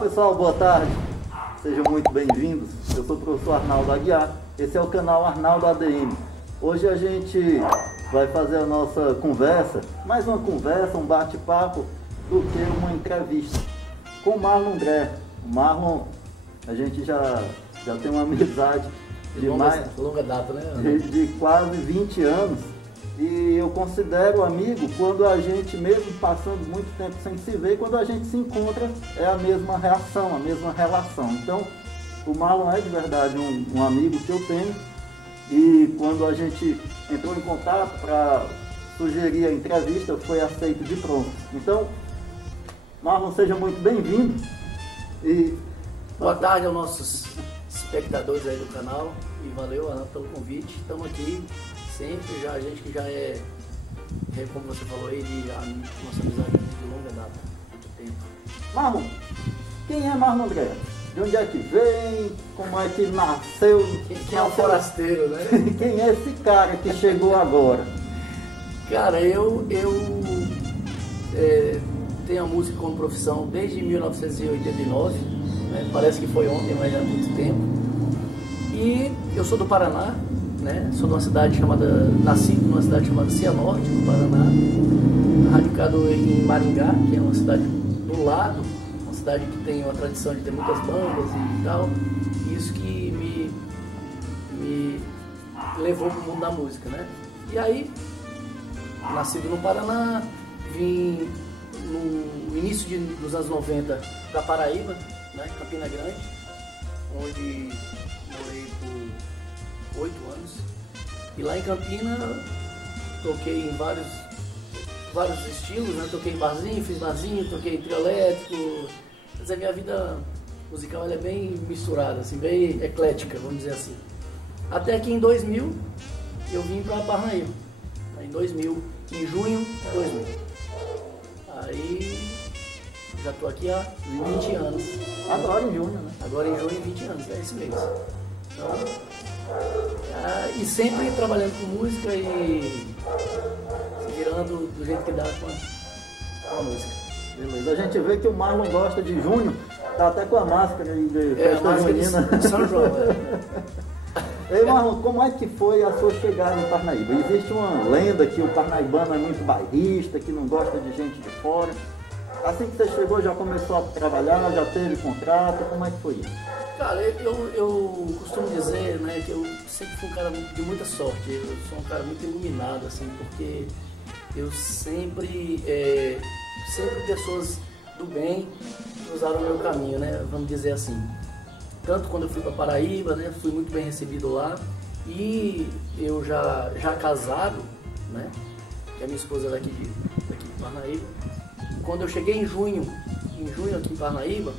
pessoal, boa tarde. Sejam muito bem-vindos. Eu sou o professor Arnaldo Aguiar. Esse é o canal Arnaldo ADM. Hoje a gente vai fazer a nossa conversa, mais uma conversa, um bate-papo, do que uma entrevista com o Marlon André. O Marlon, a gente já tem uma amizade de longa data, né? De quase 20 anos. E eu considero amigo quando a gente, mesmo passando muito tempo sem se ver, quando a gente se encontra, é a mesma reação, a mesma relação. Então, o Marlon é de verdade um amigo que eu tenho. E quando a gente entrou em contato para sugerir a entrevista, foi aceito de pronto. Então, Marlon, seja muito bem-vindo. E boa tarde aos nossos espectadores aí do canal. E valeu, Ana, pelo convite. Estamos aqui sempre, a gente que já é, como você falou aí, nossa amizade de longa data, muito tempo. Marlon, quem é Marlon André? De onde é que vem? Como é que nasceu? Quem é o forasteiro, né? Quem é esse cara que chegou agora? Cara, eu tenho a música como profissão desde 1989, né? Parece que foi ontem, mas há muito tempo. E eu sou do Paraná, né? Sou de uma cidade nascido numa cidade chamada Cianorte, no Paraná, radicado em Maringá, que é uma cidade do lado, uma cidade que tem uma tradição de ter muitas bandas e tal. Isso que me levou para o mundo da música, né? E aí, nascido no Paraná, vim no início dos anos 90 para Paraíba, né? Campina Grande, onde morei por 8 anos. E lá em Campina toquei em vários estilos, né? Toquei em barzinho, fiz barzinho, toquei em trio elétrico. Quer dizer, minha vida musical ela é bem misturada, assim, bem eclética, vamos dizer assim. Até que em 2000 eu vim para Parnaíba. Em 2000, em junho de 2000. Aí já estou aqui há 20 anos. Agora em junho, né? Agora em junho, 20 anos, é esse mês. Então, e sempre trabalhando com música e se virando do jeito que dá com a música. Beleza. A gente vê que o Marlon gosta de junho, tá até com a máscara aí de festa junina. De São João, Ei, Marlon, como é que foi a sua chegada em Parnaíba? Existe uma lenda que o parnaibano é muito bairrista, que não gosta de gente de fora. Assim que você chegou, já começou a trabalhar, já teve contrato, como é que foi isso? Cara, eu costumo dizer, né, que eu sempre fui um cara de muita sorte. Eu sou um cara muito iluminado, assim, porque eu sempre pessoas do bem cruzaram o meu caminho, né, vamos dizer assim. Tanto quando eu fui para Paraíba, né, fui muito bem recebido lá. E eu já casado, né, que a minha esposa é daqui de Parnaíba. Quando eu cheguei em junho aqui em Parnaíba,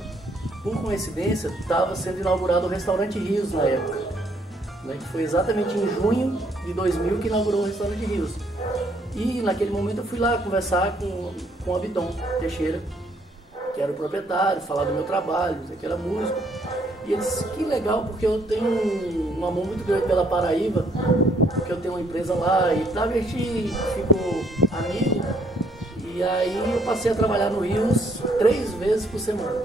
por coincidência, estava sendo inaugurado o restaurante Rios na época, né, que foi exatamente em junho de 2000 que inaugurou o restaurante Rios. E naquele momento eu fui lá conversar com o Abidon Teixeira, que era o proprietário, falar do meu trabalho, dizer que era músico. E ele disse, que legal, porque eu tenho um amor muito grande pela Paraíba, porque eu tenho uma empresa lá e tal, e a gente ficou amigo. E aí eu passei a trabalhar no Rios 3 vezes por semana,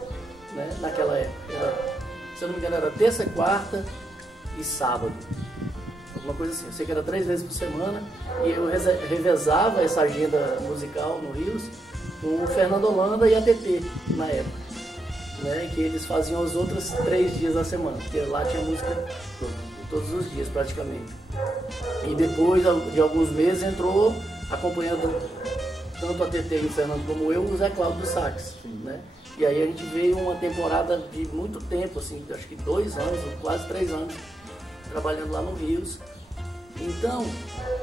né? Naquela época. Se eu não me engano, era terça, quarta e sábado. Alguma coisa assim. Eu sei que era 3 vezes por semana e eu revezava essa agenda musical no Rios com o Fernando Holanda e a TT na época, né? Que eles faziam os outros 3 dias da semana, porque lá tinha música todos os dias praticamente. E depois de alguns meses entrou acompanhando tanto a TT e o Fernando como eu, o Zé Cláudio do sax, né? E aí a gente veio uma temporada de muito tempo, assim, acho que 2 anos, quase 3 anos, trabalhando lá no Rios. Então,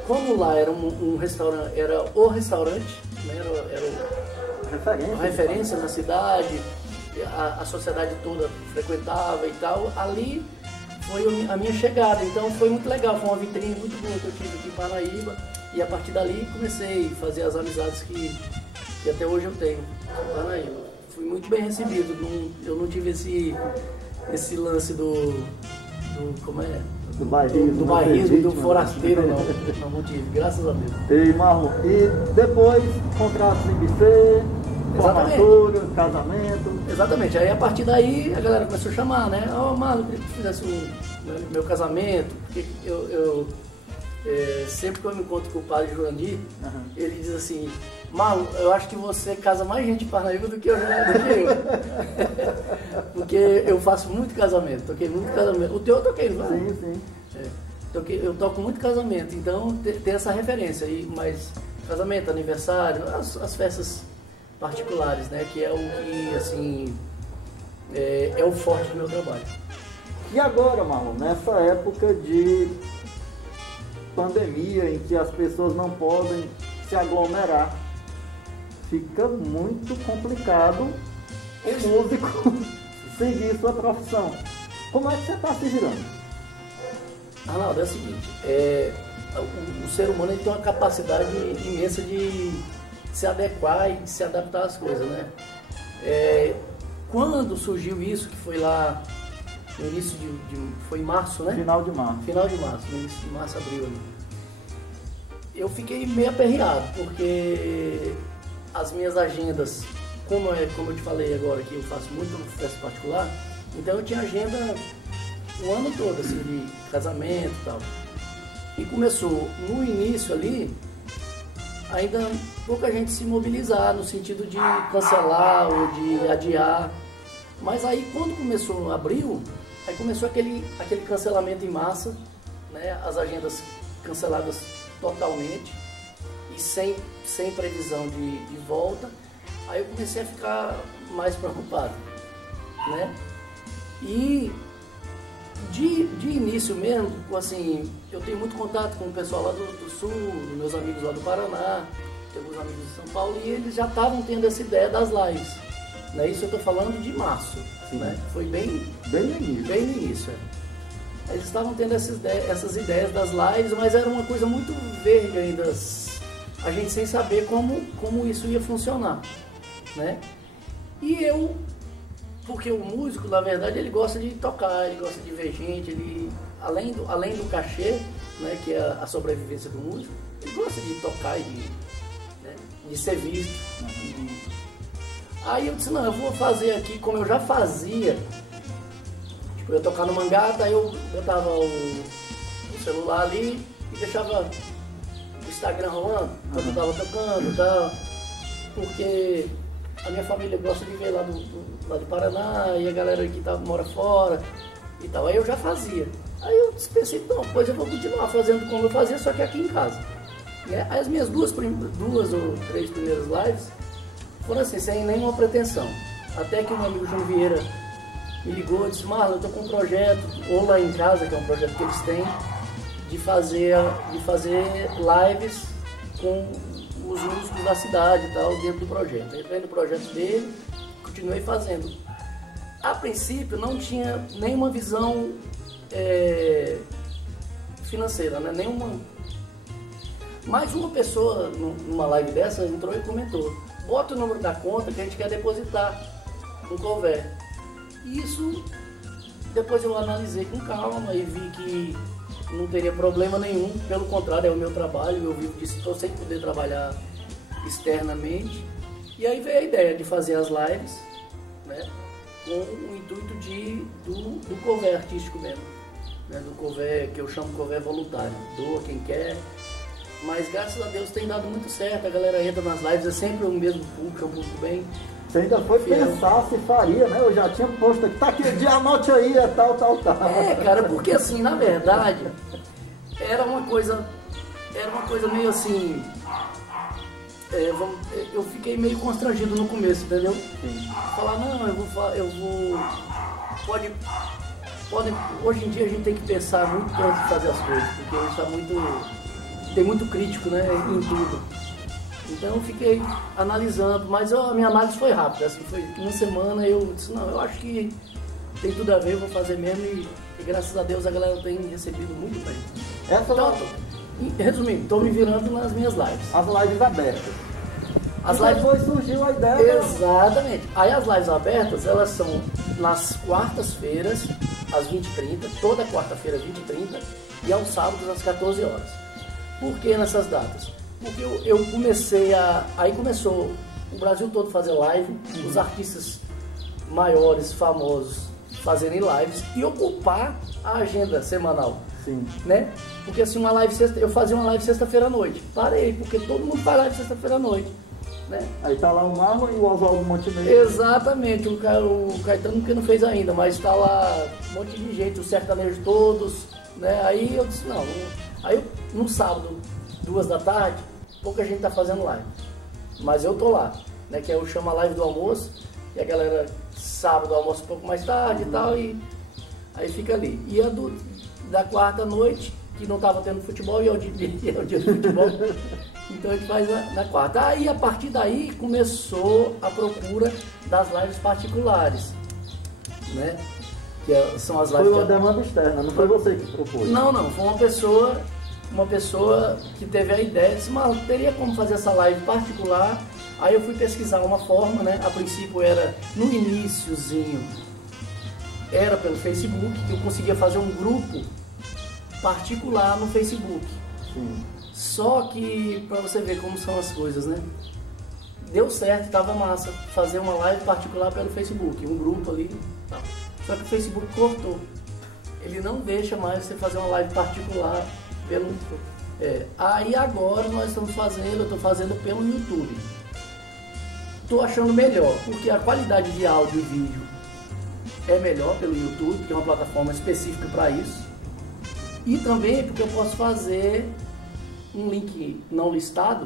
como lá era um restaurante, era o restaurante, né? Era uma referência na cidade, a sociedade toda frequentava e tal, ali foi a minha chegada. Então foi muito legal, foi uma vitrine muito boa que eu tive aqui em Paraíba. E a partir dali comecei a fazer as amizades que até hoje eu tenho em Paraíba. Fui muito bem recebido, eu não tive esse lance do como é? Do bairrismo, do forasteiro, não tive, graças a Deus. E Marlon, e depois contratos em buffet, Formatura, casamento. Exatamente. Aí a partir daí a galera começou a chamar, né? Ó, Marlon, eu queria que tu fizesse meu casamento, porque sempre que eu me encontro com o padre Jurandir, ele diz assim, Marlon, eu acho que você casa mais gente em Parnaíba do que eu. Porque eu faço muito casamento, toquei muito casamento. O teu eu toquei, não é? Sim, sim. Eu toco muito casamento, então tem essa referência aí, mas casamento, aniversário, as festas particulares, né? Que é o que, assim, é o forte do meu trabalho. E agora, Marlon, nessa época de pandemia, em que as pessoas não podem se aglomerar, fica muito complicado o músico seguir sua profissão. Como é que você está se girando? Arnaldo, é o seguinte, o ser humano ele tem uma capacidade imensa de se adequar e de se adaptar às coisas, né? Quando surgiu isso, que foi lá no início foi em março, né? Final de março. No início de março, abril ali. Eu fiquei meio aperreado, porque as minhas agendas, como eu te falei agora, que eu faço muito festa particular, então eu tinha agenda o ano todo, assim, de casamento e tal. E começou no início ali, ainda pouca gente se mobilizar, no sentido de cancelar ou de adiar. Mas aí quando começou abril, aí começou aquele cancelamento em massa, né? As agendas canceladas totalmente e sem previsão de volta. Aí eu comecei a ficar mais preocupado, né? E de início mesmo, assim, eu tenho muito contato com o pessoal lá do Sul, meus amigos lá do Paraná, tenho alguns amigos de São Paulo, e eles já estavam tendo essa ideia das lives, né? Isso eu estou falando de março, né? Foi bem no início. Eles estavam tendo essas ideias das lives, mas era uma coisa muito verde ainda, a gente sem saber como isso ia funcionar, né? E eu, porque o músico, na verdade, ele gosta de tocar, ele gosta de ver gente, ele, além do cachê, né, que é a sobrevivência do músico, ele gosta de tocar e de ser visto. Aí eu disse, não, eu vou fazer aqui como eu já fazia. Tipo, eu ia tocar no Mangá, daí eu botava o celular ali e deixava o Instagram rolando, quando eu tava tocando e tal, porque a minha família gosta de ver lá do Paraná, e a galera que mora fora e tal. Aí eu já fazia. Aí eu pensei, não, pois eu vou continuar fazendo como eu fazia, só que aqui em casa. Né? Aí as minhas duas ou três primeiras lives foram assim, sem nenhuma pretensão. Até que um amigo João Vieira me ligou e disse, Marlon, eu tô com um projeto, ou lá em casa, que é um projeto que eles têm, de fazer lives com os músicos da cidade e tal, dentro do projeto. Entrei no projeto dele, continuei fazendo. A princípio não tinha nenhuma visão financeira, né? Nenhuma. Mas uma pessoa numa live dessa entrou e comentou, bota o número da conta que a gente quer depositar no couvert. Isso depois eu analisei com calma e vi que não teria problema nenhum, pelo contrário, é o meu trabalho, eu vivo disso, estou sem poder trabalhar externamente. E aí veio a ideia de fazer as lives, né, com o intuito do couvert artístico mesmo, né, do couvert, que eu chamo couvert voluntário, doa quem quer, mas graças a Deus tem dado muito certo, a galera entra nas lives, é sempre o mesmo público, é um público bem... Você ainda foi pensar se faria, né? Eu já tinha posto aqui, tá aqui, dia, anote aí, é tal. Cara, porque assim, na verdade, era uma coisa meio assim, eu fiquei meio constrangido no começo, entendeu? Sim. Falar, não, hoje em dia a gente tem que pensar muito antes de fazer as coisas, porque hoje tem muito crítico, né, em tudo. Então eu fiquei analisando, mas a minha análise foi rápida, assim, foi uma semana eu disse, não, eu acho que tem tudo a ver, eu vou fazer mesmo e graças a Deus a galera tem recebido muito bem. Então, resumindo, estou me virando nas minhas lives. As lives abertas. Depois surgiu a ideia. Exatamente. Aí as lives abertas, elas são nas quartas-feiras, às 20h30, toda quarta-feira às 20h30 e aos sábados às 14 horas. Por que nessas datas? Porque eu comecei aí começou o Brasil todo fazer live, os artistas maiores, famosos, fazerem lives e ocupar a agenda semanal. Sim. Né? Porque assim, uma live sexta, eu fazia uma live sexta-feira à noite. Parei, porque todo mundo faz live sexta-feira à noite. Né? Aí tá lá o Marlon e o Oswaldo Montenegro. Exatamente, o Caetano que não fez ainda, mas tá lá um monte de gente, os sertanejos todos, né? Aí eu disse, não, aí no sábado, 2 da tarde, pouca gente tá fazendo live. Mas eu tô lá, né? Que eu chamo a live do almoço, e a galera sábado almoça um pouco mais tarde e tal, e aí fica ali. E a da quarta noite, que não tava tendo futebol, e é o dia do futebol. Então a gente faz na quarta. Aí a partir daí começou a procura das lives particulares, né? Que são as lives. Foi uma demanda externa, não foi você que propôs? Não, foi uma pessoa que teve a ideia, disse, mas teria como fazer essa live particular. Aí eu fui pesquisar uma forma, né? A princípio era, no iniciozinho, era pelo Facebook, que eu conseguia fazer um grupo particular no Facebook. Sim. Só que, pra você ver como são as coisas, né? Deu certo, tava massa, fazer uma live particular pelo Facebook, um grupo ali e tal. Só que o Facebook cortou. Ele não deixa mais você fazer uma live particular pelo... Aí agora nós estamos fazendo, eu tô fazendo pelo YouTube. Tô achando melhor, porque a qualidade de áudio e vídeo é melhor pelo YouTube, que é uma plataforma específica para isso. E também porque eu posso fazer um link não listado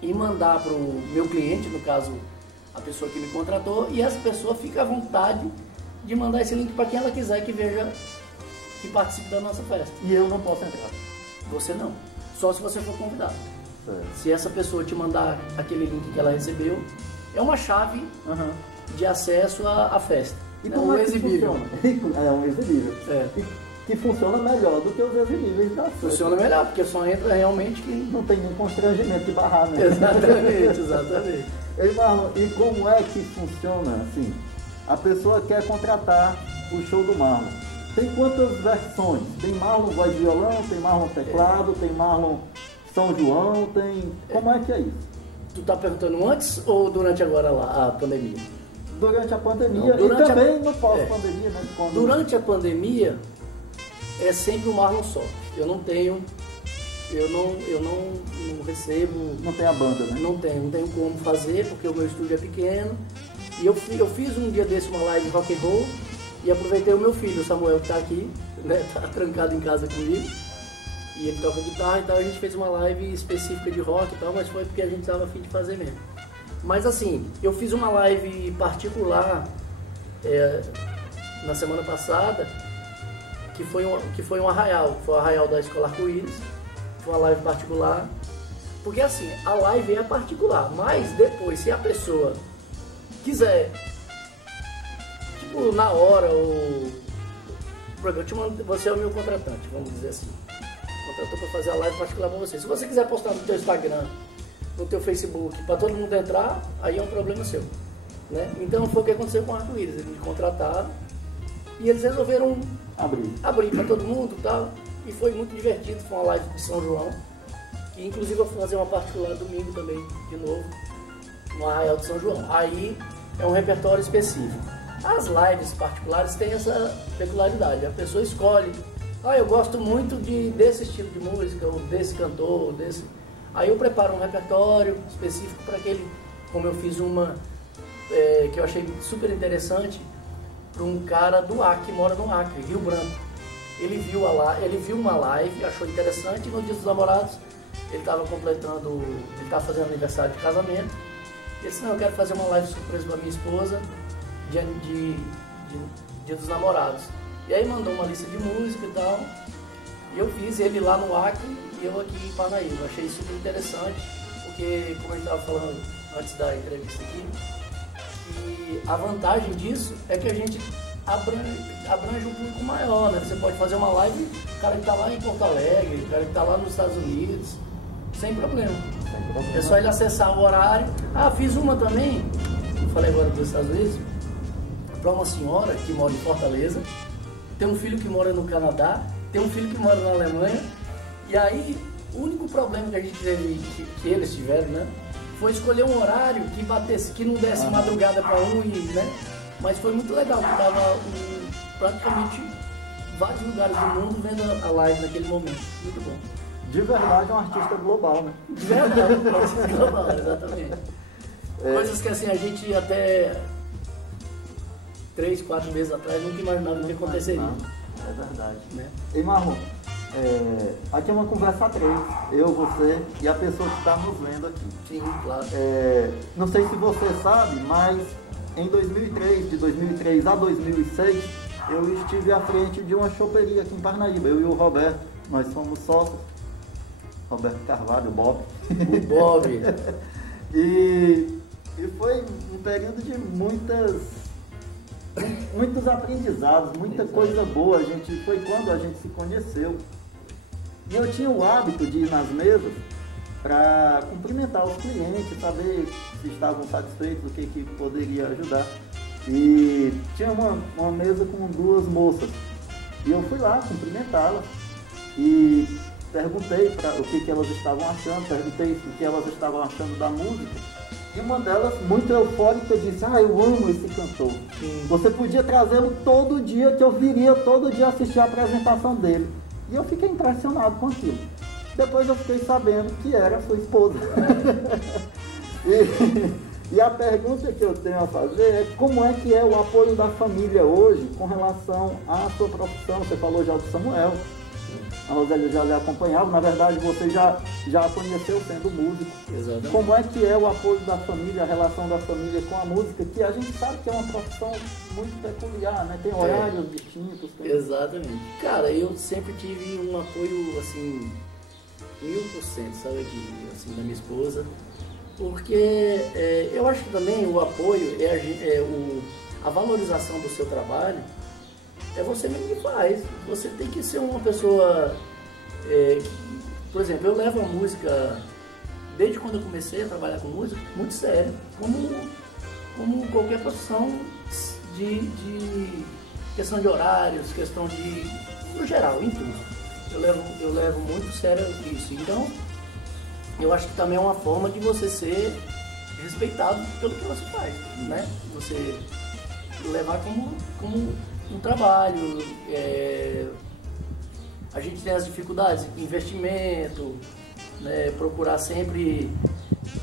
e mandar para o meu cliente, no caso a pessoa que me contratou, e essa pessoa fica à vontade de mandar esse link para quem ela quiser que veja, que participe da nossa festa. E eu não posso entrar? Você não, só se você for convidado. Certo. Se essa pessoa te mandar aquele link que ela recebeu, é uma chave de acesso à festa. E como é que exibível. Funciona? É um exibível. Que funciona melhor do que os exibíveis da festa. Funciona melhor, porque só entra realmente quem... Não tem nenhum constrangimento de barrar, né? Exatamente. Ei, Marlon, e como é que funciona assim? A pessoa quer contratar o show do Marlon. Tem quantas versões? Tem Marlon voz de violão, tem Marlon teclado, tem Marlon São João, tem... Como é que é isso? Tu tá perguntando antes ou durante agora a pandemia? Durante a pandemia Não, e também no pós-pandemia, né? Quando... Durante a pandemia é sempre um Marlon só. Eu não recebo... Não tem a banda, né? Não tenho como fazer, porque o meu estúdio é pequeno. E eu fiz um dia desse uma live rock and roll e aproveitei o meu filho, o Samuel, que tá aqui, né? Tá trancado em casa comigo. E ele toca guitarra e tal, a gente fez uma live específica de rock e tal, mas foi porque a gente tava a fim de fazer mesmo. Mas assim, eu fiz uma live particular na semana passada, que foi um arraial, foi o arraial da Escola Arco-Íris, foi uma live particular, porque assim, a live é particular, mas depois, se a pessoa quiser, tipo, na hora, você é o meu contratante, vamos dizer assim, contratou para fazer a live particular para você. Se você quiser postar no teu Instagram, no teu Facebook, para todo mundo entrar, aí é um problema seu, né? Então foi o que aconteceu com o Arco-Íris, eles me contrataram e eles resolveram abrir para todo mundo e tal, e foi muito divertido, foi uma live de São João, que inclusive eu vou fazer uma particular domingo também, de novo, no Arraial de São João. Aí é um repertório específico. As lives particulares têm essa peculiaridade, a pessoa escolhe, eu gosto muito desse estilo de música, ou desse cantor, desse... Aí eu preparo um repertório específico para aquele, como eu fiz uma que eu achei super interessante, para um cara do Acre, que mora no Acre, Rio Branco. Ele viu uma live, achou interessante, e no Dia dos Namorados, ele estava fazendo aniversário de casamento. Ele disse, não, eu quero fazer uma live surpresa para minha esposa, de Dia dos Namorados. E aí mandou uma lista de música e tal, e eu fiz ele lá no Acre e eu aqui em Parnaíba. Achei super interessante, porque, como a gente estava falando antes da entrevista aqui, e a vantagem disso é que a gente abrange um público maior, né? Você pode fazer uma live, o cara que está lá em Porto Alegre, o cara que está lá nos Estados Unidos, sem problema. É só ele acessar o horário. Fiz uma também, eu falei agora dos Estados Unidos, para uma senhora que mora em Fortaleza, tem um filho que mora no Canadá, tem um filho que mora na Alemanha, e aí o único problema que a gente teve, que eles tiveram, né, foi escolher um horário que batesse, que não desse madrugada para um, né? Mas foi muito legal, que tava praticamente vários lugares do mundo vendo a live naquele momento. Muito bom. De verdade, é um artista global, né? De verdade, um artista global, exatamente. Coisas que assim, a gente até 3, 4 meses atrás nunca imaginava que aconteceria. É verdade. Né? E Marrom, aqui é uma conversa a 3, eu, você e a pessoa que está nos vendo aqui. Sim, claro. Não sei se você sabe, mas em 2003, de 2003 a 2006, eu estive à frente de uma choperia aqui em Parnaíba, eu e o Roberto, nós somos sócios. Roberto Carvalho, o Bob. O Bob. E foi um período de muitos aprendizados, muita coisa boa. Foi quando a gente se conheceu. E eu tinha o hábito de ir nas mesas para cumprimentar os clientes, saber se estavam satisfeitos, o que poderia ajudar. E tinha uma mesa com 2 moças. E eu fui lá cumprimentá-las e perguntei o que elas estavam achando, perguntei o que elas estavam achando da música. E uma delas, muito eufórica, disse: eu amo esse cantor. Sim. Você podia trazê-lo todo dia, que eu viria todo dia assistir a apresentação dele. E eu fiquei impressionado com aquilo. Depois eu fiquei sabendo que era sua esposa. E a pergunta que eu tenho a fazer é: como é que é o apoio da família hoje com relação à sua profissão? Você falou já do Samuel. A Rosélia já lhe acompanhava, na verdade você já a conheceu sendo músico. Exatamente. Como é que é o apoio da família, a relação da família com a música, que a gente sabe que é uma profissão muito peculiar, né? Tem horários distintos. Exatamente. Cara, eu sempre tive um apoio, assim, 1000%, sabe, assim, da minha esposa, porque eu acho que também o apoio a valorização do seu trabalho. É você mesmo que faz. Você tem que ser uma pessoa por exemplo, eu levo a música, desde quando eu comecei a trabalhar com música, muito sério, como qualquer profissão de questão de horários, questão no geral, em tudo. Eu levo muito sério isso. Então, eu acho que também é uma forma de você ser respeitado pelo que você faz, né? Você levar como um trabalho, a gente tem as dificuldades, investimento, né, procurar sempre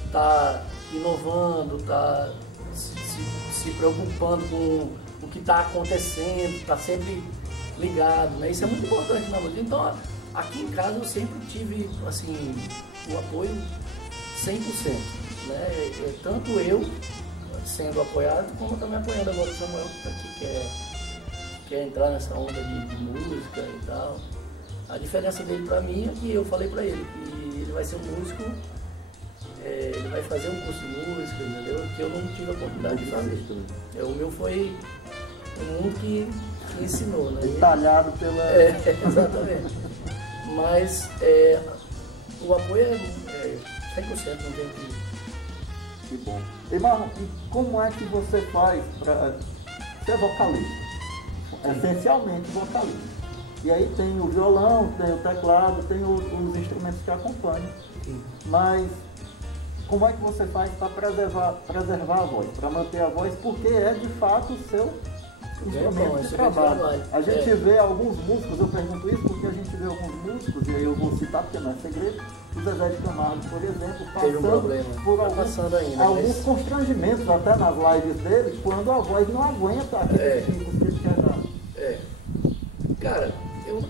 estar inovando, estar se preocupando com o que está acontecendo, estar sempre ligado, né? Isso é muito importante na música. Então, aqui em casa eu sempre tive, assim, o apoio 100%, né? Tanto eu sendo apoiado, como também apoiando agora o Samuel, que está aqui, quer entrar nessa onda de música e tal. A diferença dele pra mim é que eu falei pra ele que ele vai ser um músico, ele vai fazer um curso de música, entendeu? Que eu não tive a oportunidade de fazer. O meu foi um mundo que ensinou, né? Detalhado pela... exatamente. Mas o apoio é 100%, não tem o que... Que bom. E Marrom, como é que você faz para ser vocalista? Essencialmente vocalista. E aí tem o violão, tem o teclado, tem os instrumentos que acompanham. Sim. Mas como é que você faz para preservar a voz, para manter a voz? Porque é de fato o seu instrumento de trabalho. A gente vê alguns músicos, eu pergunto isso porque a gente vê alguns músicos, e aí eu vou citar porque não é segredo, o Zezé de Camargo, por exemplo, passando por alguns constrangimentos até nas lives dele, quando a voz não aguenta aqueles picos que ele quer dar. Cara,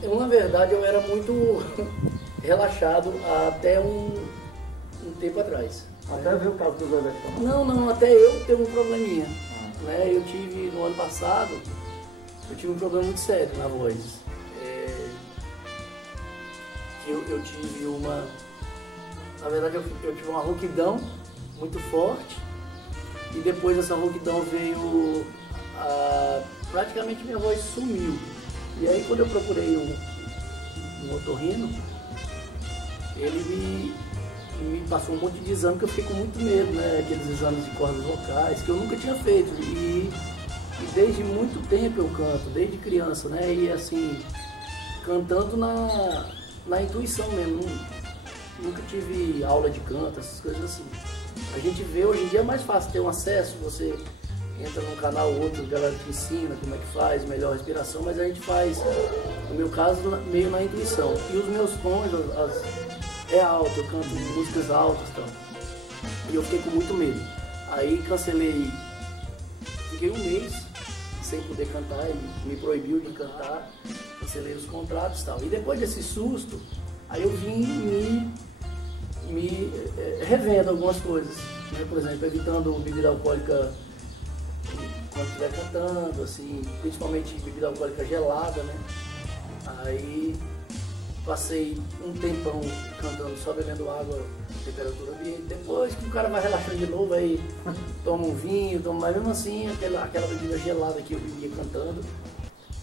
eu na verdade eu era muito relaxado até um tempo atrás. Até ver o caso do Zezé de Camargo. Não, até eu ter um probleminha. Né? Eu tive, no ano passado, um problema muito sério na voz. Eu tive uma... Na verdade eu tive uma rouquidão muito forte, e depois dessa rouquidão veio praticamente minha voz sumiu. E aí quando eu procurei um otorrino, ele me passou um monte de exame que eu fiquei com muito medo, né? Aqueles exames de cordas vocais que eu nunca tinha feito. E desde muito tempo eu canto, desde criança, né? E assim, cantando na intuição mesmo. Nunca tive aula de canto, essas coisas assim. A gente vê, hoje em dia é mais fácil ter um acesso, você entra num canal ou outro, a galera te ensina como é que faz, melhor respiração, mas a gente faz, no meu caso, meio na intuição. E os meus tons é alto, eu canto músicas altas e tal. E eu fiquei com muito medo. Aí cancelei, fiquei um mês sem poder cantar, ele me proibiu de cantar, cancelei os contratos e tal. E depois desse susto, aí eu vim me revendo algumas coisas, né? Por exemplo, evitando bebida alcoólica quando estiver cantando, assim, principalmente bebida alcoólica gelada, né? Aí passei um tempão cantando só bebendo água, temperatura ambiente. Depois que o cara vai relaxando de novo, aí toma um vinho, mas mesmo assim, aquela bebida gelada que eu vivia cantando,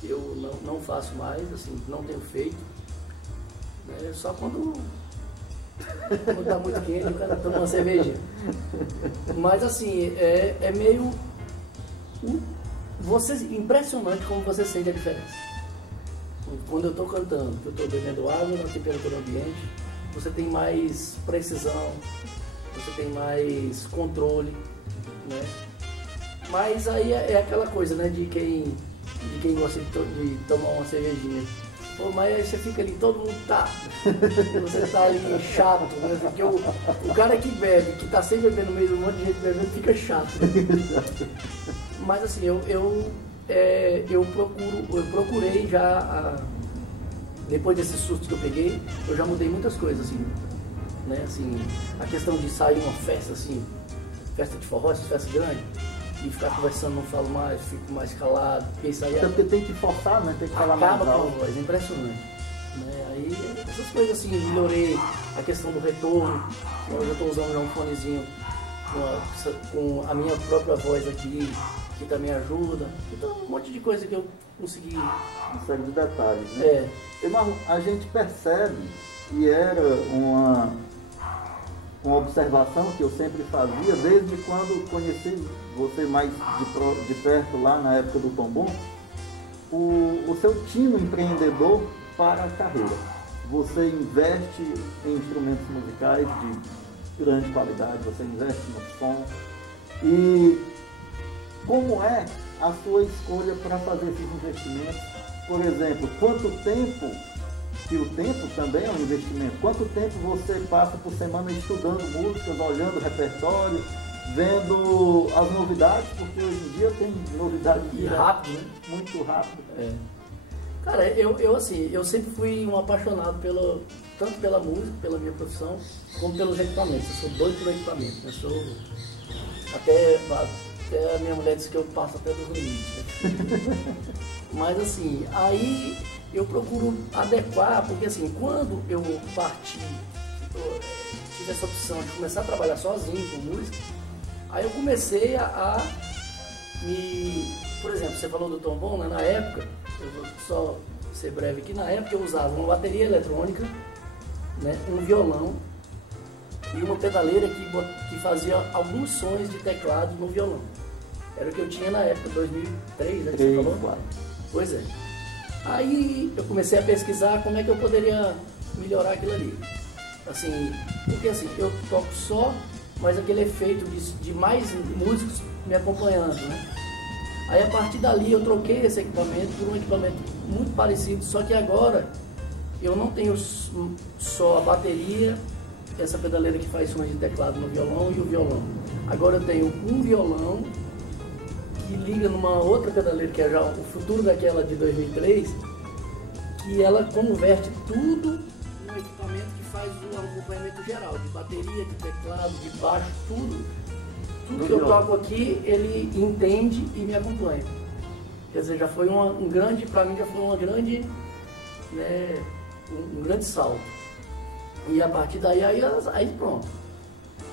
eu não faço mais, assim, não tenho feito, né? Só quando tá muito quente, o cara toma uma cervejinha. Mas assim, é meio impressionante como você sente a diferença. Quando eu estou cantando, que eu estou bebendo água na temperatura ambiente, você tem mais precisão, você tem mais controle, né? Mas aí é aquela coisa, né, de quem gosta de tomar uma cervejinha. Pô, mas aí você fica ali, todo mundo tá. Você tá ali chato, né? Porque o cara que bebe, que tá sempre bebendo no meio do monte de gente bebendo, fica chato. Mas assim, eu procurei já, depois desse susto que eu peguei, eu já mudei muitas coisas, assim, né? Assim, a questão de sair uma festa, assim, festa de forró, festa grande, e ficar conversando, não falo mais, fico mais calado, porque isso aí porque tem que forçar, né? Tem que falar mais acaba com a alto. voz, é impressionante, né? Aí essas coisas assim, melhorei a questão do retorno. Eu já estou usando já um fonezinho com a minha própria voz aqui, que também ajuda. Então um monte de coisa que eu consegui. Uma série de detalhes, né? É. A gente percebe, e era uma observação que eu sempre fazia, desde quando conheci você mais de perto lá na época do Tombom, o seu tino empreendedor para a carreira. Você investe em instrumentos musicais de grande qualidade, você investe no som. E como é a sua escolha para fazer esses investimentos? Por exemplo, quanto tempo, que o tempo também é um investimento, quanto tempo você passa por semana estudando músicas, olhando o repertório, vendo as novidades, porque hoje em dia tem novidades E rápido, né? muito rápido. É. Cara, eu sempre fui um apaixonado tanto pela música, pela minha profissão, como pelos equipamentos. Eu sou doido por equipamento. Eu sou até a minha mulher disse que eu passo até dos limites, né? Mas assim, aí eu procuro adequar, porque assim, quando eu tive essa opção de começar a trabalhar sozinho com música, aí eu comecei por exemplo, você falou do Tombom, né? Na época, eu vou só ser breve aqui, na época eu usava uma bateria eletrônica, né? Um violão e uma pedaleira que fazia alguns sons de teclado no violão. Era o que eu tinha na época, 2003, né, que você falou? 4. Pois é. Aí eu comecei a pesquisar como é que eu poderia melhorar aquilo ali. Assim, porque assim, eu toco só, mas aquele efeito de mais músicos me acompanhando, né? Aí a partir dali eu troquei esse equipamento por um equipamento muito parecido, só que agora eu não tenho só a bateria, essa pedaleira que faz sons de teclado no violão e o violão. Agora eu tenho um violão que liga numa outra pedaleira, que é já o futuro daquela de 2003, que ela converte tudo no equipamento que faz o acompanhamento geral, de bateria, de teclado, de baixo, tudo que eu toco aqui, ele entende e me acompanha. Quer dizer, já foi para mim já foi uma grande, né, um grande salto. E a partir daí, aí pronto.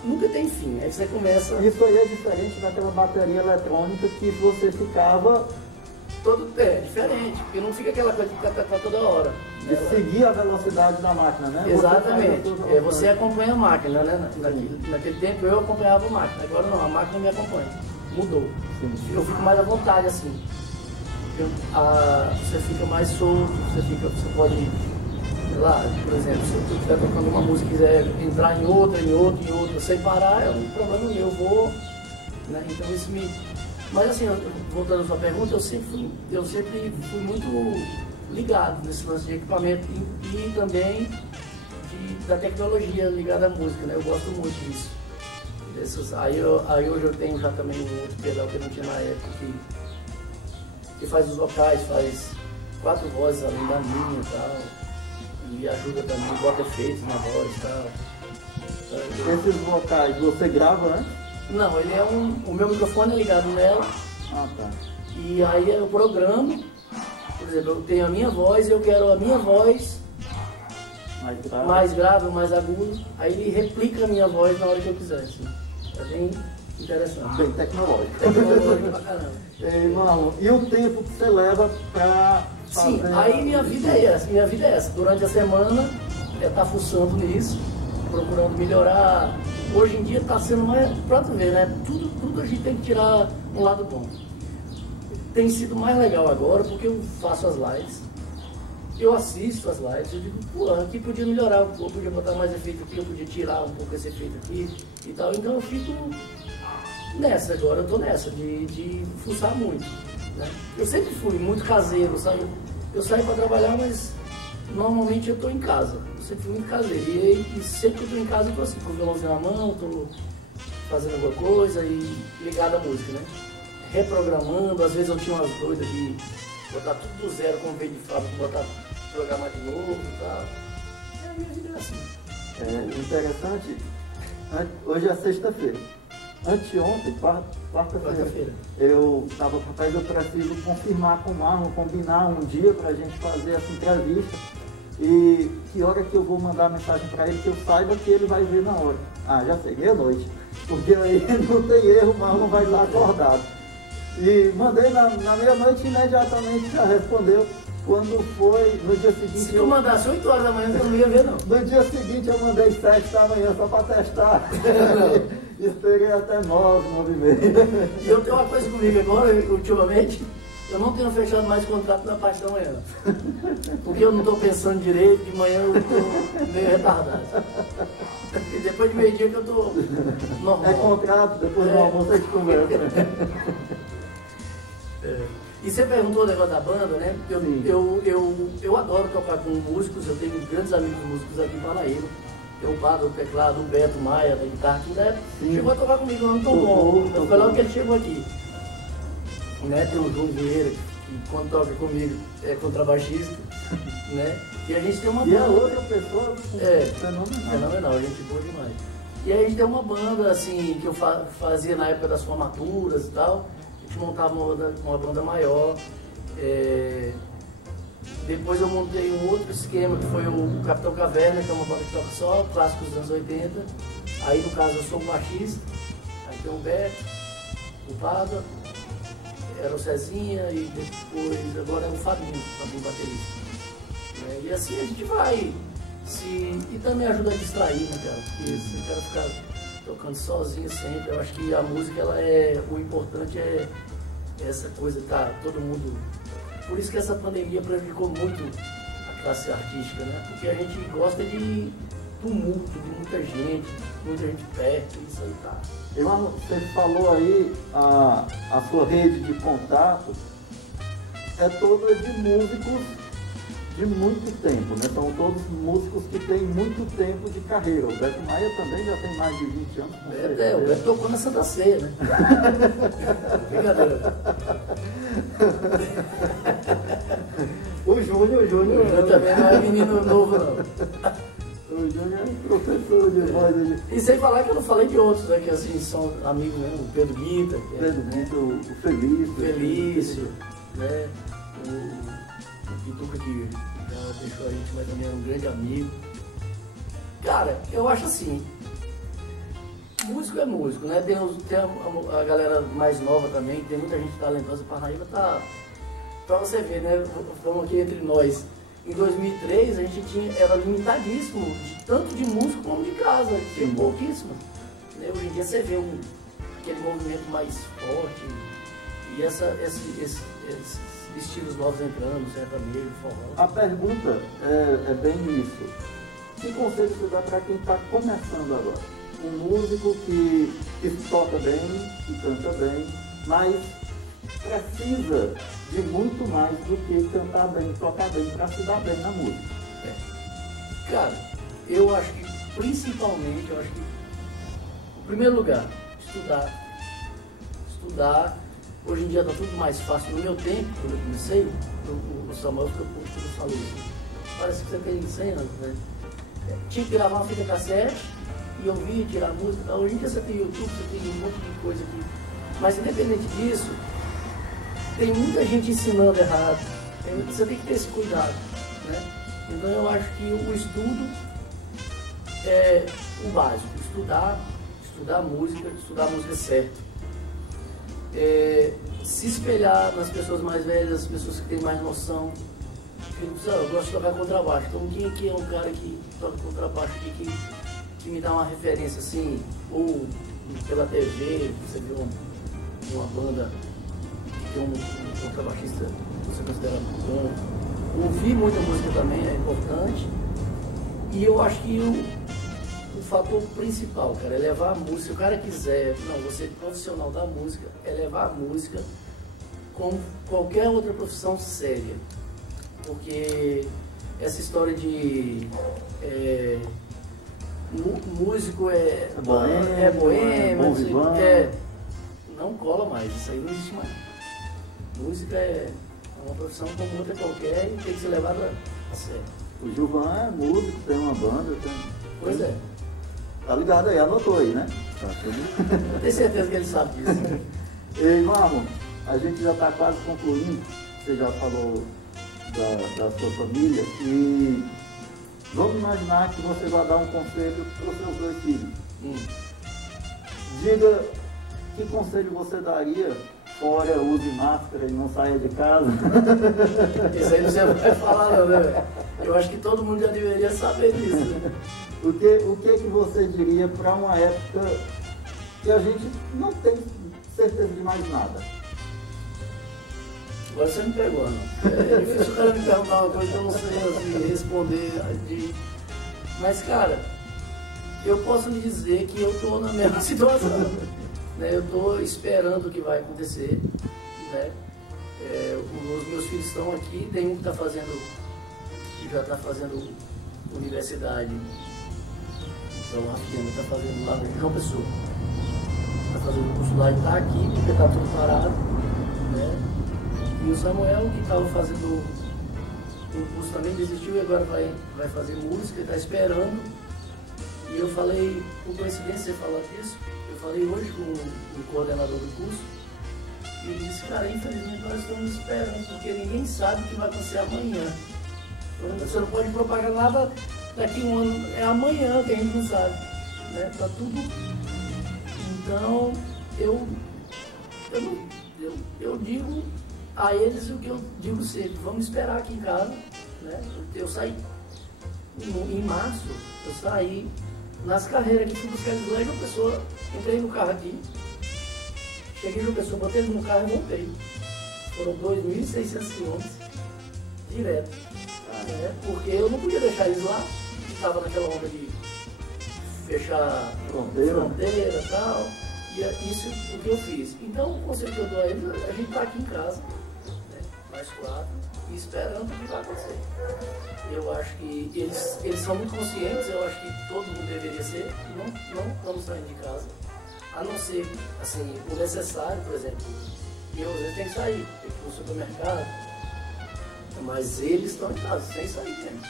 Nunca tem fim, aí você começa... Isso aí é diferente daquela bateria eletrônica que você ficava... diferente, porque não fica aquela coisa de ficar toda hora. De seguir a velocidade da máquina, né? Exatamente. Você acompanha a máquina, né? Naquele tempo eu acompanhava a máquina, agora não, a máquina me acompanha. Mudou. Sim. Eu fico mais à vontade, assim. Você fica mais solto, você pode lá, por exemplo, se eu estiver tocando uma música e quiser entrar em outra, sem parar, é um problema meu, eu vou, né? Então isso me... Mas assim, voltando à sua pergunta, eu sempre fui muito ligado nesse lance de equipamento e também da tecnologia ligada à música, né? Eu gosto muito disso. Aí hoje eu tenho já também um outro pedal que eu não tinha na época, que faz os vocais, faz 4 vozes além da minha e tal, e ajuda também, bota efeitos na voz e tal. Esses vocais você grava antes? Não, ele é o meu microfone é ligado nela. Ah, tá. E aí eu programo, por exemplo, eu tenho a minha voz, eu quero a minha voz mais grave, mais agudo, aí ele replica a minha voz na hora que eu quiser, assim. É bem interessante. Bem tecnológico. Tecnológico pra caramba. Marlon, e o tempo que você leva para fazer... Sim, aí minha vida é essa. Durante a semana, tá fuçando nisso, procurando melhorar. Hoje em dia está sendo mais, pra tu ver, né? Tudo a gente tem que tirar um lado bom. Tem sido mais legal agora porque eu faço as lives, eu assisto as lives, eu digo, pô, aqui podia melhorar, eu podia botar mais efeito aqui, eu podia tirar um pouco esse efeito aqui e tal. Então eu fico nessa agora, eu tô nessa, de fuçar muito, né? Eu sempre fui muito caseiro, sabe? Eu saio para trabalhar, mas normalmente eu tô em casa. Eu sempre fui muito caseiro. E sempre que eu tô em casa eu tô assim, com o violãozinho na mão, tô fazendo alguma coisa e ligado à música, né? Reprogramando, às vezes eu tinha umas doidas de botar tudo do zero, como veio de fábrica, botar, programar de novo e tal. E a minha vida é assim. É interessante, hoje é sexta-feira. Anteontem, quarta-feira, eu estava, rapaz, eu preciso confirmar com o Marlon, combinar um dia para a gente fazer essa entrevista. E que hora que eu vou mandar a mensagem para ele, que eu saiba que ele vai ver na hora. Ah, já sei, meia-noite. Porque aí não tem erro, o Marlon vai estar acordado. E mandei na meia-noite, imediatamente já respondeu. Quando foi no dia seguinte... Se tu mandasse 8 horas da manhã, eu não ia ver, não. No dia seguinte eu mandei 7 da manhã só para testar. Esperei até 9, 9h30. E eu tenho uma coisa comigo agora, ultimamente, eu não tenho fechado mais contrato na parte da manhã. Porque eu não estou pensando direito, de manhã eu estou meio retardado. E depois de meio-dia que eu estou normal. É contrato, depois do almoço a gente conversa. E você perguntou o negócio da banda, né? Eu adoro tocar com músicos, eu tenho grandes amigos músicos aqui em Parnaíba. Tem o Bado, o teclado, o Beto Maia, da guitarra, que ainda chegou a tocar comigo lá no Tombom. Foi logo que ele chegou aqui. Né? Tem o João Vieira, que quando toca comigo é contrabaixista, né? E a gente tem uma banda. E a outra pessoa fenomenal, gente boa demais. E aí a gente tem uma banda assim, que eu fazia na época das formaturas e tal. A gente montava uma banda maior. Depois eu montei um outro esquema, que foi o Capitão Caverna, que é uma banda que toca só clássicos dos anos 80. Aí no caso eu sou o baixista, aí tem o Beto, o Pada, era o Cezinha e depois agora é o Fabinho baterista. E assim a gente vai e também ajuda a distrair, né, cara? Porque se o cara ficar tocando sozinho sempre, eu acho que a música, o importante é essa coisa, tá todo mundo. Por isso que essa pandemia prejudicou muito a classe artística, né? Porque a gente gosta de tumulto, de muita gente perto, isso aí tá. Você falou aí, a sua rede de contato é toda de músicos de muito tempo, né? São todos músicos que têm muito tempo de carreira. O Beto Maia também já tem mais de 20 anos. O Beto tocou na Santa Ceia, né? Brincadeira. O Júnior também não é menino novo, não. O Júnior é professor de voz. E sem falar que eu não falei de outros, né? Que assim são amigos, né? O Pedro Guita. O Felício. Né? O Pituca, que já deixou a gente, mas também é um grande amigo. Cara, eu acho assim, músico é músico, né? Tem a galera mais nova também, tem muita gente talentosa. Parnaíba tá, pra você ver, né? Vamos aqui entre nós. Em 2003 a gente era limitadíssimo, tanto de músico como de casa, tinha pouquíssimo. Né? Hoje em dia você vê aquele movimento mais forte e esse estilos novos entrando, sertanejo, forró. A pergunta é bem isso. Que conselho você dá para quem está começando agora? Um músico que toca bem, que canta bem, mas precisa de muito mais do que cantar bem, tocar bem, para se dar bem na música. Cara, eu acho que principalmente, em primeiro lugar, estudar. Hoje em dia está tudo mais fácil. No meu tempo, quando eu comecei, o Samuel ficou tudo falou isso. Parece que você tem 100 anos, né? Tinha que gravar uma fita cassete e ouvir, tirar música e tal. Hoje em dia você tem YouTube, você tem um monte de coisa aqui. Mas independente disso, tem muita gente ensinando errado. Você tem que ter esse cuidado, né? Então eu acho que o estudo é o básico. Estudar a música certo. Se espelhar nas pessoas mais velhas, as pessoas que têm mais noção. Eu gosto de tocar contrabaixo. Então quem aqui é um cara que toca contrabaixo aqui, que me dá uma referência assim, ou pela TV, você viu uma banda que tem um contrabaixista que você considera bom. Ouvir muita música também é importante. E eu acho que o fator principal, cara, é levar a música. Se o cara quiser, você profissional da música, é levar a música como qualquer outra profissão séria. Porque essa história de músico boêmio, não cola mais, isso aí não existe mais. Música é uma profissão como outra qualquer e tem que ser levada a sério. O Gilvan é músico, tem uma banda, Pois é. Tá ligado aí, anotou aí, né? Eu tenho certeza que ele sabe disso. Ei, Marlon, a gente já está quase concluindo. Você já falou da sua família e vamos imaginar que você vai dar um conselho para os seus 2 filhos. Diga que conselho você daria, fora use máscara e não saia de casa. Isso aí você vai falar não, né? Eu acho que todo mundo já deveria saber disso, né? O que você diria para uma época que a gente não tem certeza de mais nada? Agora você me pegou, não? É difícil o cara me perguntar uma coisa que eu não sei assim, responder. Mas, cara, eu posso lhe dizer que eu estou na mesma situação. Né? Eu estou esperando o que vai acontecer. Né? Os meus filhos estão aqui, tem um que já está fazendo universidade. Então, a Rafinha está fazendo lá no João Pessoa. Está fazendo o curso lá e está aqui, porque está tudo parado. Né? E o Samuel, que estava fazendo o curso, também desistiu e agora vai fazer música, está esperando. E eu falei, por coincidência você falar disso, eu falei hoje com o coordenador do curso, e ele disse, cara, infelizmente nós estamos esperando, porque ninguém sabe o que vai acontecer amanhã. Você não pode propagar nada daqui um ano, é amanhã que a gente não sabe. Né? Tá tudo. Então, eu digo a eles o que eu digo sempre, vamos esperar aqui em casa. Né? Eu saí em março, eu saí nas carreiras que fui buscar eles lá em João Pessoa, entrei no carro aqui, cheguei em João Pessoa, botei eles no carro e voltei. Foram 2.600 quilômetros direto. Porque eu não podia deixar eles lá, que estava naquela onda de fechar fronteira e tal. E é isso o que eu fiz. Então, o conselho que eu dou a eles, a gente está aqui em casa, né, nós 4, e esperando o que vai acontecer. Eu acho que eles são muito conscientes, eu acho que todo mundo deveria ser, e não estamos saindo de casa. A não ser, assim, o necessário, por exemplo, eu às vezes tenho que sair, tenho que ir no supermercado, mas eles estão em casa, sem sair mesmo.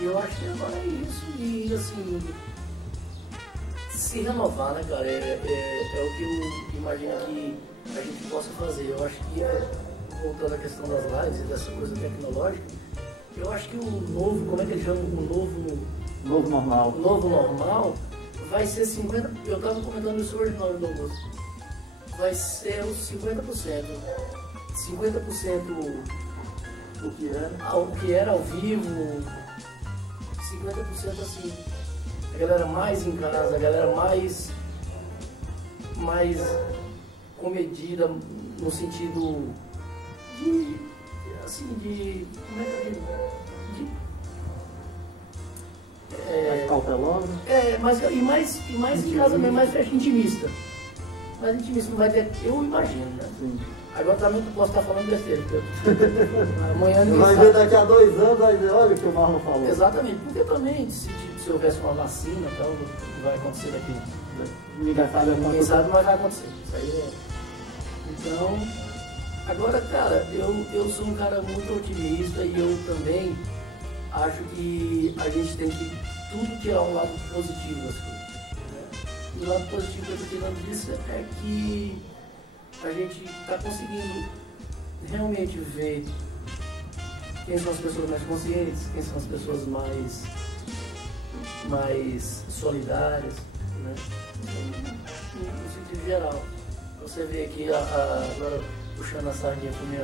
E eu acho que agora é isso, e assim, se renovar, né, cara, é o que eu imagino que a gente possa fazer. Eu acho que, voltando à questão das lives e dessa coisa tecnológica, eu acho que o novo, como é que eles chamam? Novo normal. O novo normal vai ser 50%, eu estava comentando isso hoje na hora do almoço, vai ser os 50%. 50% o que era ao vivo, 50% assim, a galera mais em casa, a galera mais comedida no sentido assim, de, como é que eu digo? Mais cautelosa? Mais em casa mesmo, mais festa intimista. Mais intimista, não vai ter, eu imagino, né? Sim. Agora também tu posso estar falando besteira. Amanhã ninguém vai sabe. ver daqui a 2 anos, vai dizer, olha o que o Marlon falou. Exatamente, porque também se houvesse uma vacina, então o que vai acontecer daqui? Ninguém sabe, mas vai acontecer. Isso aí é. Então, agora, cara, eu sou um cara muito otimista e eu também acho que a gente tem que tudo tirar um lado positivo das coisas. Né? E o lado positivo que eu estou tirando disso é que a gente está conseguindo realmente ver quem são as pessoas mais conscientes, quem são as pessoas mais solidárias, né? No sentido geral. Você vê aqui, agora puxando a sardinha para mim,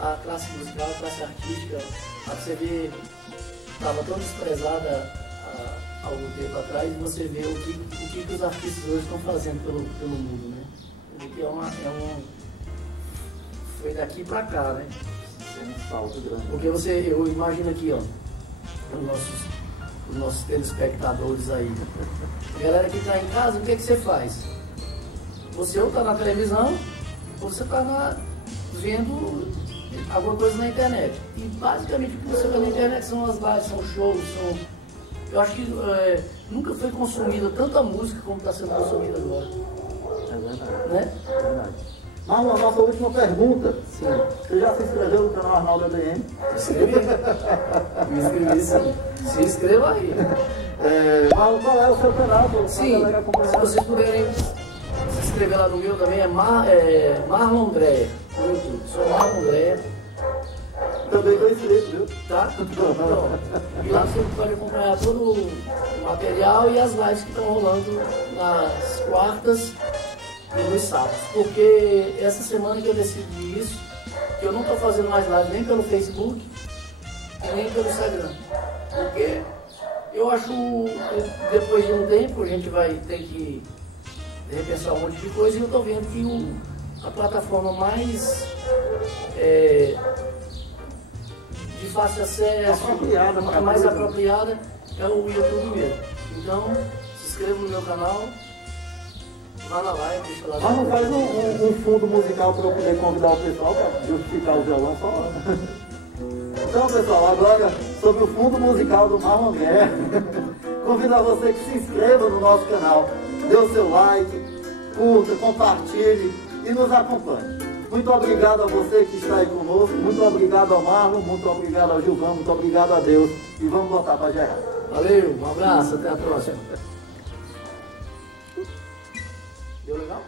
a classe musical, a classe artística, você vê, estava tão desprezada há algum tempo atrás, e você vê o que os artistas hoje estão fazendo pelo mundo, né? Que foi daqui para cá, né? É um salto grande. Porque eu imagino aqui, ó, os nossos telespectadores aí. Galera que está em casa, o que você faz? Você ou está na televisão, ou você está vendo alguma coisa na internet. E basicamente o que você vê na internet são as lives, são shows, eu acho que nunca foi consumida tanta música como está sendo consumida agora. É verdade. Né? É verdade. Marlon, a nossa última pergunta. Sim. Você já se inscreveu no canal Arnaldo ADM? Me inscrevi sim. Se inscreva aí. Marlon, qual é o seu canal? Sim, se vocês puderem se inscrever lá no meu também, é Marlon Andréia, no YouTube. Sou Marlon Andréia. Também estou inscrito, viu? Tá? Então, e lá você pode acompanhar todo o material e as lives que estão rolando nas quartas e nos sábados. Porque essa semana que eu decidi isso, que eu não estou fazendo mais live nem pelo Facebook e nem pelo Instagram. Porque eu acho que depois de um tempo a gente vai ter que repensar um monte de coisa e eu estou vendo que a plataforma mais de fácil acesso, mais apropriada é o YouTube mesmo. Então, se inscreva no meu canal, vá na live, deixa lá. Mas não faz um fundo musical para eu poder convidar o pessoal para justificar o violão só? Então, pessoal, agora sobre o fundo musical do Marlon Guerra, convido a você que se inscreva no nosso canal, dê o seu like, curta, compartilhe e nos acompanhe. Muito obrigado a você que está aí conosco, muito obrigado ao Marlon, muito obrigado ao Gilvão, muito obrigado a Deus e vamos botar para gerar. Valeu, um abraço, até a próxima. Deu legal?